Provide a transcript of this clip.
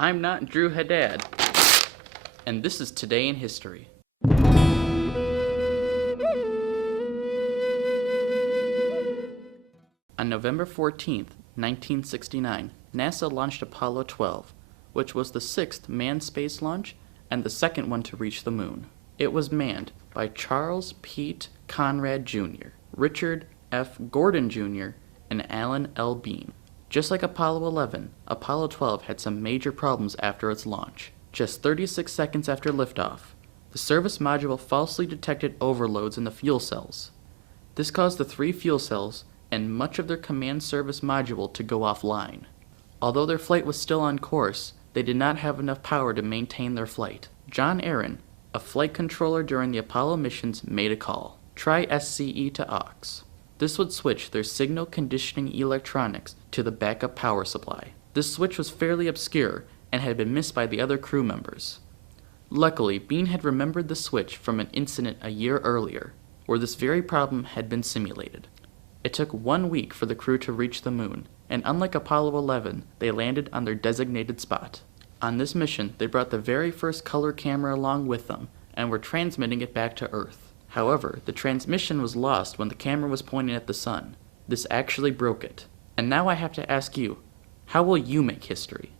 I'm not Drew Haddad, and this is Today in History. On November 14th, 1969, NASA launched Apollo 12, which was the sixth manned space launch and the second one to reach the moon. It was manned by Charles Pete Conrad Jr., Richard F. Gordon Jr., and Alan L. Bean. Just like Apollo 11, Apollo 12 had some major problems after its launch. Just 36 seconds after liftoff, the service module falsely detected overloads in the fuel cells. This caused the three fuel cells and much of their command service module to go offline. Although their flight was still on course, they did not have enough power to maintain their flight. John Aaron, a flight controller during the Apollo missions, made a call. Try SCE to aux. This would switch their signal conditioning electronics to the backup power supply. This switch was fairly obscure and had been missed by the other crew members. Luckily, Bean had remembered the switch from an incident a year earlier, where this very problem had been simulated. It took 1 week for the crew to reach the moon, and unlike Apollo 11, they landed on their designated spot. On this mission, they brought the very first color camera along with them and were transmitting it back to Earth. However, the transmission was lost when the camera was pointing at the sun. This actually broke it. And now I have to ask you, how will you make history?